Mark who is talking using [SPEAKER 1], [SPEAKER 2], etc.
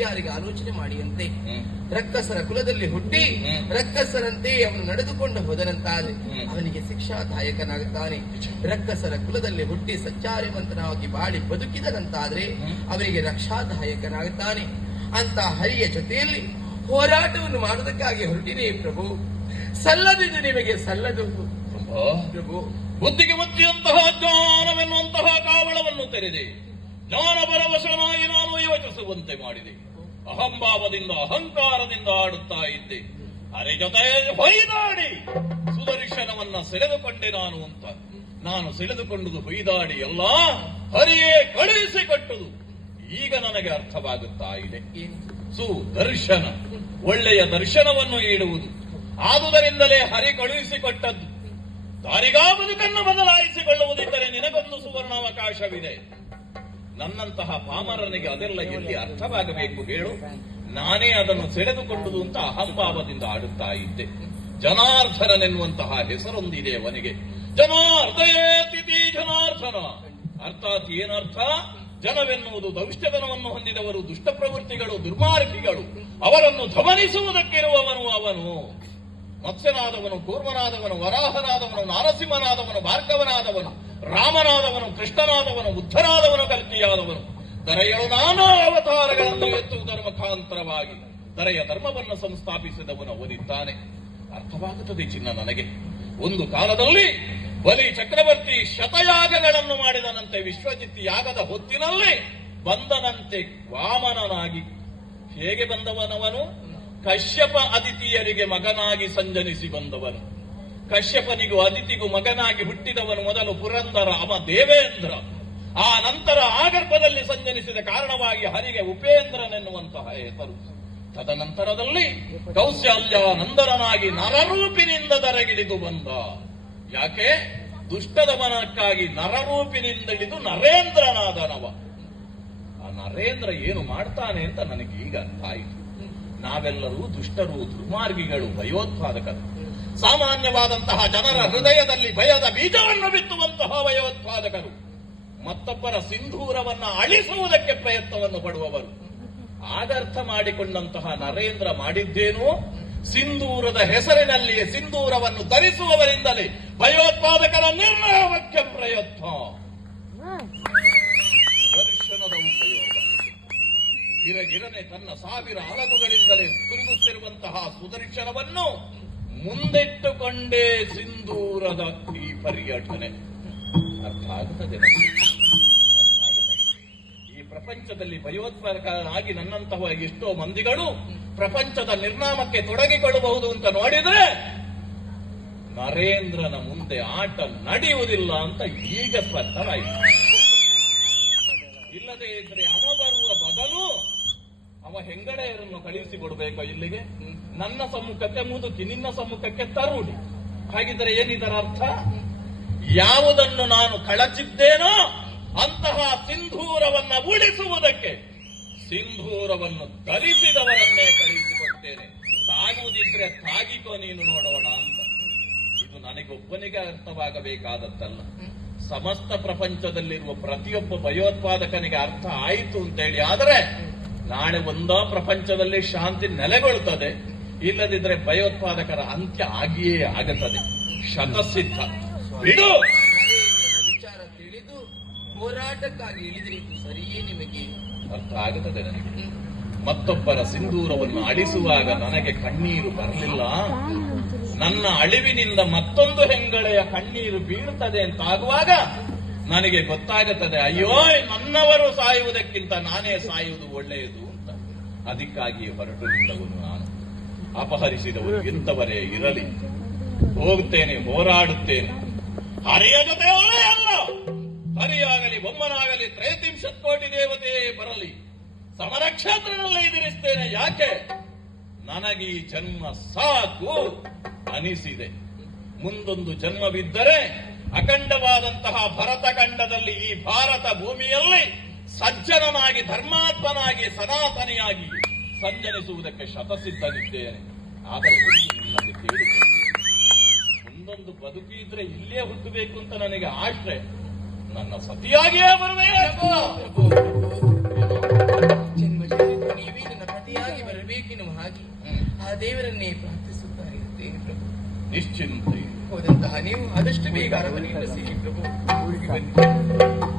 [SPEAKER 1] ಯಾರಿಗೆ ಆಲೋಚನೆ ಮಾಡಿಯಂತೆ. ರಕ್ಕಸರ ಕುಲದಲ್ಲಿ ಹುಟ್ಟಿ. ರಕ್ಕಸರಂತೆ ಅವನು ನಡೆದುಕೊಂಡು ಹೋದನಂತಾದ್ರೆ ಅವನಿಗೆ ಶಿಕ್ಷಾದಾಯಕನಾಗುತ್ತಾನೆ ರಕ್ಕಸರ ಕುಲದಲ್ಲಿ ಹುಟ್ಟಿ ಸಚ್ಚಾರ್ಯವಂತನಾಗಿ ಬಾಳಿ ಬದುಕಿದನಂತಾದ್ರೆ. ಅವರಿಗೆ ರಕ್ಷಾದಾಯಕನಾಗುತ್ತಾನೆ ಅಂತ ಹರಿಯ ಜೊತೆಯಲ್ಲಿ ಹೋರಾಟವನ್ನು ಮಾಡುವುದಕ್ಕಾಗಿ ಹೊರಟಿನೇ ಪ್ರಭು. ಸಲ್ಲದಿದ್ದು ನಿಮಗೆ ಸಲ್ಲದು.
[SPEAKER 2] ಪ್ರಭಾ,
[SPEAKER 1] ಪ್ರಭು.
[SPEAKER 2] ಬುದ್ಧಿಗೆ ಬುದ್ಧಿಯಂತಹ ಜ್ಞಾನವೆನ್ನುವಂತಹ ಕಾವಳವನ್ನು ತೆರೆದೆ. ಜ್ಞಾನ ಪರವಶನಾಗಿ ನಾನು ಯೋಚಿಸುವಂತೆ ಮಾಡಿದೆ. ಅಹಂಭಾವದಿಂದ, ಅಹಂಕಾರದಿಂದ ಆಡುತ್ತಾ ಇದ್ದೆ. ಅರೆ ಜೊತೆ ಹೊಯ್ದಾಡಿ, ಸುದರ್ಶನವನ್ನ ಸೆಳೆದುಕೊಂಡೆ ನಾನು ಅಂತ. ನಾನು ಸೆಳೆದುಕೊಂಡುದು ಹೊಯ್ದಾಡಿ ಎಲ್ಲ ಹರಿಯೇ ಕಳುಹಿಸಿಕೊಟ್ಟುದು ಈಗ ನನಗೆ ಅರ್ಥವಾಗುತ್ತಾ ಇದೆ. ಸುದರ್ಶನ, ಒಳ್ಳೆಯ ದರ್ಶನವನ್ನು ನೀಡುವುದು. ಆದುದರಿಂದಲೇ ಹರಿ ಕಳುಹಿಸಿಕೊಟ್ಟದ್ದು. ದಾರಿಗಾ ಬದುಕನ್ನು ಬದಲಾಯಿಸಿಕೊಳ್ಳುವುದಿದ್ದರೆ ನಿನಗೊಂದು ಸುವರ್ಣಾವಕಾಶವಿದೆ. ನನ್ನಂತಹ ಪಾಮರನಿಗೆ ಅದೆಲ್ಲ ಎಲ್ಲಿ ಅರ್ಥವಾಗಬೇಕು ಹೇಳು? ನಾನೇ ಅದನ್ನು ಸೆಳೆದುಕೊಂಡುದು ಅಂತ ಅಹಂಭಾವದಿಂದ ಆಡುತ್ತಾ ಇದ್ದೆ. ಜನಾರ್ಧನನೆನ್ನುವಂತಹ ಹೆಸರೊಂದಿದೆ ಅವನಿಗೆ. ಜನಾರ್ದಯೇತಿಥಿ ಜನಾರ್ಧನ. ಅರ್ಥಾತ್ ಏನರ್ಥ? ಜನವೆನ್ನುವುದು ದೌಷ್ಟ್ಯಧನವನ್ನು ಹೊಂದಿದವರು ದುಷ್ಟ ಪ್ರವೃತ್ತಿಗಳು ದುರ್ಮಾರ್ಗಿಗಳು. ಅವರನ್ನು ಧಮನಿಸುವುದಕ್ಕಿರುವವನು ಅವನು. ಮತ್ಸ್ಯನಾದವನು ಕೂರ್ಮನಾದವನು, ವರಾಹನಾದವನು, ನಾರಸಿಂಹನಾದವನು, ಭಾರ್ಗವನಾದವನು. ರಾಮನಾದವನು ಕೃಷ್ಣನಾದವನು ಬುದ್ಧನಾದವನು ಕಲ್ಕಿಯಾದವನು. ದರೆಯಲು ನಾನಾ ಅವತಾರಗಳನ್ನು ಎತ್ತುವುದರ ಮುಖಾಂತರವಾಗಿ ದರೆಯ ಧರ್ಮವನ್ನು ಸಂಸ್ಥಾಪಿಸಿದವನು ಅವನಿದ್ದಾನೆ ಅರ್ಥವಾಗುತ್ತದೆ ಚಿನ್ನ ನನಗೆ. ಒಂದು ಕಾಲದಲ್ಲಿ ಬಲಿ ಚಕ್ರವರ್ತಿ ಶತಯಾಗಗಳನ್ನು ಮಾಡಿದನಂತೆ ವಿಶ್ವಜಿತ್ ಯಾಗದ ಹೊತ್ತಿನಲ್ಲಿ ಬಂದನಂತೆ ವಾಮನನಾಗಿ. ಹೇಗೆ ಬಂದವನವನು? ಕಶ್ಯಪ ಅದಿತಿಯರಿಗೆ ಮಗನಾಗಿ ಸಂಜನಿಸಿ ಬಂದವನು. ಕಶ್ಯಪನಿಗೂ ಅದಿತಿಗೂ ಮಗನಾಗಿ ಹುಟ್ಟಿದವನು ಮೊದಲು ಪುರಂದರ ಅವ ದೇವೇಂದ್ರ. ಆ ನಂತರ ಆಗರ್ಭದಲ್ಲಿ ಸಂಜನಿಸಿದ ಕಾರಣವಾಗಿ ಹರಿಗೆ ಉಪೇಂದ್ರನೆನ್ನುವಂತಹ ಹೆಸರು. ತದನಂತರದಲ್ಲಿ ಕೌಶಲ್ಯ ನಂದರನಾಗಿ ನರರೂಪಿನಿಂದ ದರಗಿಳಿದು ಬಂದ. ಯಾಕೆ? ದುಷ್ಟದಮನಕ್ಕಾಗಿ ನರರೂಪಿನಿಂದಿಳಿದು ನರೇಂದ್ರನಾದನವ. ಆ ನರೇಂದ್ರ ಏನು ಮಾಡ್ತಾನೆ ಅಂತ ನನಗೆ ಈಗ ಅರ್ಥ ಆಯಿತು. ನಾವೆಲ್ಲರೂ ದುಷ್ಟರು, ದುರ್ಮಾರ್ಗಿಗಳು, ಭಯೋತ್ಪಾದಕರು. ಸಾಮಾನ್ಯವಾದಂತಹ ಜನರ ಹೃದಯದಲ್ಲಿ ಭಯದ ಬೀಜವನ್ನು ಬಿತ್ತುವಂತಹ ಭಯೋತ್ಪಾದಕರು. ಮತ್ತೊಬ್ಬರ ಸಿಂಧೂರವನ್ನ ಅಳಿಸುವುದಕ್ಕೆ ಪ್ರಯತ್ನವನ್ನು ಪಡುವವರು. ಆಗರ್ಥ ಮಾಡಿಕೊಂಡಂತಹ ನರೇಂದ್ರ ಮಾಡಿದ್ದೇನು, ಸಿಂಧೂರದ ಹೆಸರಿನಲ್ಲಿಯೇ ಸಿಂಧೂರವನ್ನು ಧರಿಸುವವರಿಂದಲೇ ಭಯೋತ್ಪಾದಕರ ನಿರ್ಣಯಕ್ಕೆ ಪ್ರಯತ್ನ. ದರ್ಶನದ ಉಪಯೋಗ. ಗಿರಗಿರನೆ ತನ್ನ ಸಾವಿರ ಅಳಗುಗಳಿಂದಲೇ ತಿರುಗುತ್ತಿರುವಂತಹ ಸುದರ್ಶನವನ್ನು ಮುಂದಿಟ್ಟುಕೊಂಡೇ ಸಿಂಧೂರದ ಈ ಪರ್ಯಟನೆ. ಅರ್ಥ ಆಗುತ್ತದೆ. ಈ ಪ್ರಪಂಚದಲ್ಲಿ ಭಯೋತ್ಪಾದಕರಾಗಿ ನನ್ನಂತಹ ಎಷ್ಟೋ ಮಂದಿಗಳು ಪ್ರಪಂಚದ ನಿರ್ನಾಮಕ್ಕೆ ತೊಡಗಿಕೊಳ್ಳಬಹುದು ಅಂತ ನೋಡಿದ್ರೆ ನರೇಂದ್ರನ ಮುಂದೆ ಆಟ ನಡೆಯುವುದಿಲ್ಲ ಅಂತ ಈಗ ಸ್ಪಷ್ಟವಾಯಿತು. ಕಳುಹಿಸಿ ಕೊಡಬೇಕು ಇಲ್ಲಿಗೆ? ನನ್ನ ಸಮ್ಮುಖಕ್ಕೆ ಮುದುಕಿ, ನಿನ್ನ ಸಮ್ಮುಖಕ್ಕೆ ತರುಡಿ ಹಾಗಿದ್ರೆ ಏನಿದರ ಅರ್ಥ? ಯಾವುದನ್ನು ನಾನು ಕಳಚಿದ್ದೇನೋ ಅಂತಹ ಸಿಂಧೂರವನ್ನ ಉಳಿಸುವುದಕ್ಕೆ ಸಿಂಧೂರವನ್ನು ಧರಿಸಿದವರನ್ನೇ ಕಳುಹಿಸಿಕೊಡ್ತೇನೆ ತಾಗುವುದಿದ್ರೆ ತಾಗಿಕೋ ನೀನು ನೋಡೋಣ ಅಂತ. ಇದು ನನಗೊಬ್ಬನಿಗೆ ಅರ್ಥವಾಗಬೇಕಾದದ್ದಲ್ಲ. ಸಮಸ್ತ ಪ್ರಪಂಚದಲ್ಲಿರುವ ಪ್ರತಿಯೊಬ್ಬ ಭಯೋತ್ಪಾದಕನಿಗೆ ಅರ್ಥ ಆಯಿತು ಅಂತೇಳಿ. ಆದರೆ ನಾಳೆ ಒಂದೋ ಪ್ರಪಂಚದಲ್ಲಿ ಶಾಂತಿ ನೆಲೆಗೊಳ್ಳುತ್ತದೆ ಇಲ್ಲದಿದ್ರೆ ಭಯೋತ್ಪಾದಕರ ಅಂತ್ಯ ಆಗಿಯೇ ಆಗುತ್ತದೆ. ಶತಸಿದ್ಧ. ಬಿಡು!
[SPEAKER 1] ನರೇಂದ್ರನ ವಿಚಾರ ತಿಳಿದು ಹೋರಾಟಕ್ಕಾಗಿ ಇಳಿದಿರಿತು ಸರಿಯೇ ನಿಮಗೆ?
[SPEAKER 2] ಅರ್ಥ ಆಗುತ್ತದೆ ನನಗೆ. ಮತ್ತೊಬ್ಬರ ಸಿಂಧೂರವನ್ನು ಅಳಿಸುವಾಗ ನನಗೆ ಕಣ್ಣೀರು ಬರಲಿಲ್ಲ. ನನ್ನ ಅಳಿವಿನಿಂದ ಮತ್ತೊಂದು ಹೆಂಗಳೆಯ ಕಣ್ಣೀರು ಬೀಳುತ್ತದೆ ಅಂತಾಗುವಾಗ ನನಗೆ ಗೊತ್ತಾಗುತ್ತದೆ, ಅಯ್ಯೋ, ನನ್ನವರು ಸಾಯುವುದಕ್ಕಿಂತ ನಾನೇ ಸಾಯುವುದು ಒಳ್ಳೆಯದು ಅಂತ. ಅದಕ್ಕಾಗಿ ಹೊರಟು ನಿಂತವನು ನಾನು. ಅಪಹರಿಸಿದವರು ಎಂತವರೇ ಇರಲಿ. ಹೋಗುತ್ತೇನೆ, ಹೋರಾಡುತ್ತೇನೆ. ಹರಿಯ ಜೊತೆ ಅಲ್ಲ. ಹರಿಯಾಗಲಿ, ಬೊಮ್ಮನಾಗಲಿ, ತ್ರೈತಿಂಶತ್ ಕೋಟಿ ದೇವತೆ ಬರಲಿ. ಸಮರಕ್ಷೇತ್ರದಲ್ಲೇ ಎದುರಿಸ್ತೇನೆ, ಯಾಕೆ? ನನಗೆ ಈ ಜನ್ಮ ಸಾಕು ಅನಿಸಿದೆ. ಮುಂದೊಂದು ಜನ್ಮವಿದ್ದರೆ ಅಖಂಡವಾದಂತಹ ಭರತಖಂಡದಲ್ಲಿ ಈ ಭಾರತ ಭೂಮಿಯಲ್ಲಿ ಸಜ್ಜನನಾಗಿ ಧರ್ಮಾತ್ಮನಾಗಿ ಸನಾತನಿಯಾಗಿ ಸಂಜನಿಸುವುದಕ್ಕೆ ಶತಸಿದ್ಧನಿದ್ದೇನೆ. ಆದರೆ ಒಂದೊಂದು ಬದುಕು ಬದುಕಿದ್ರೆ ಇಲ್ಲೇ ಹುಟ್ಟಬೇಕು ಅಂತ ನನಗೆ ಆಶ್ರಯ. ನನ್ನ ಸತಿಯಾಗಿಯೇ ಬರಬೇಕು
[SPEAKER 1] ಜನ್ಮ ನೀವೇ ಆಗಬೇಕೆನ್ನುವ ಹಾಗೆ ಆ ದೇವರನ್ನೇ ಪ್ರಾರ್ಥಿಸುತ್ತಾ ಇರುತ್ತೇನೆ ಪ್ರಭು.
[SPEAKER 2] ನಿಶ್ಚಿಂತೆ
[SPEAKER 1] ಹೋದಂತಹ ನೀವು ಆದಷ್ಟು ಬೇಗ ಅರಮನೆಯಿಂದ ಸಿಗಿ ಪ್ರಭು ಊರಿಗೆ ಬನ್ನಿ.